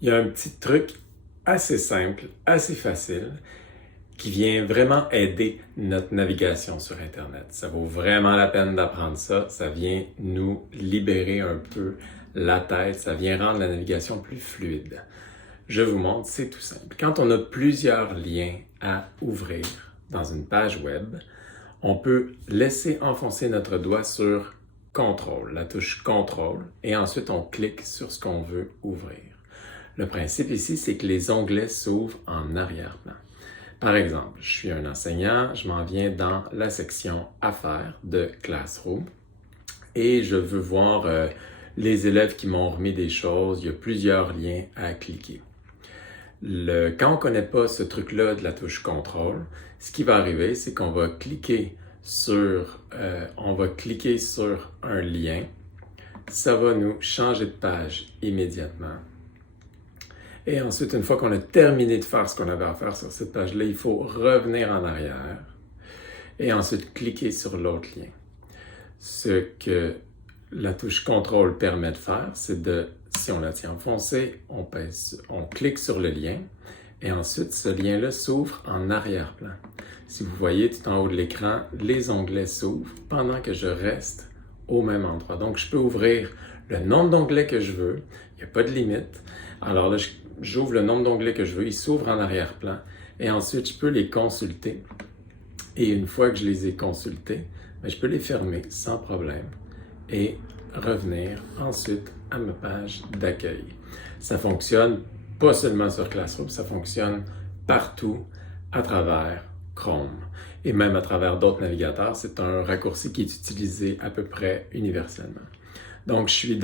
Il y a un petit truc assez simple, assez facile, qui vient vraiment aider notre navigation sur Internet. Ça vaut vraiment la peine d'apprendre ça. Ça vient nous libérer un peu la tête. Ça vient rendre la navigation plus fluide. Je vous montre, c'est tout simple. Quand on a plusieurs liens à ouvrir dans une page web, on peut laisser enfoncer notre doigt sur Contrôle, la touche Contrôle, et ensuite on clique sur ce qu'on veut ouvrir. Le principe ici, c'est que les onglets s'ouvrent en arrière-plan. Par exemple, je suis un enseignant, je m'en viens dans la section Affaires de Classroom et je veux voir les élèves qui m'ont remis des choses. Il y a plusieurs liens à cliquer. Quand on ne connaît pas ce truc-là de la touche Contrôle, ce qui va arriver, c'est qu'on va cliquer sur un lien. Ça va nous changer de page immédiatement. Et ensuite, une fois qu'on a terminé de faire ce qu'on avait à faire sur cette page-là, il faut revenir en arrière et ensuite cliquer sur l'autre lien. Ce que la touche Contrôle permet de faire, c'est si on la tient enfoncée, on clique sur le lien et ensuite ce lien-là s'ouvre en arrière-plan. Si vous voyez tout en haut de l'écran, les onglets s'ouvrent pendant que je reste au même endroit. Donc, je peux ouvrir le nombre d'onglets que je veux. Il n'y a pas de limite. Alors là, j'ouvre le nombre d'onglets que je veux. Ils s'ouvrent en arrière-plan. Et ensuite, je peux les consulter. Et une fois que je les ai consultés, je peux les fermer sans problème et revenir ensuite à ma page d'accueil. Ça fonctionne pas seulement sur Classroom, ça fonctionne partout à travers Chrome et même à travers d'autres navigateurs. C'est un raccourci qui est utilisé à peu près universellement. Donc, je suis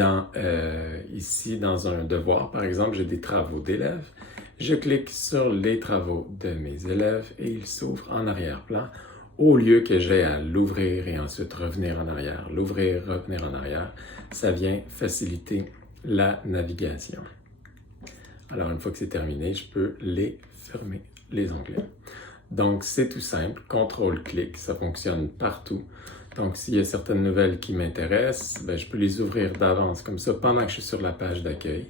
ici dans un devoir, par exemple, j'ai des travaux d'élèves. Je clique sur les travaux de mes élèves et ils s'ouvrent en arrière-plan au lieu que j'ai à l'ouvrir et ensuite revenir en arrière. L'ouvrir, revenir en arrière, ça vient faciliter la navigation. Alors, une fois que c'est terminé, je peux les fermer, les onglets. Donc, c'est tout simple. Contrôle-clic, ça fonctionne partout. Donc, s'il y a certaines nouvelles qui m'intéressent, je peux les ouvrir d'avance comme ça pendant que je suis sur la page d'accueil.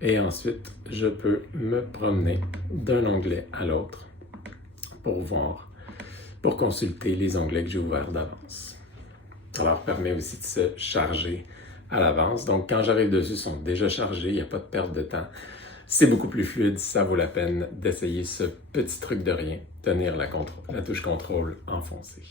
Et ensuite, je peux me promener d'un onglet à l'autre pour consulter les onglets que j'ai ouverts d'avance. Ça leur permet aussi de se charger à l'avance. Donc, quand j'arrive dessus, ils sont déjà chargés, il n'y a pas de perte de temps. C'est beaucoup plus fluide, ça vaut la peine d'essayer ce petit truc de rien, tenir la touche contrôle enfoncée.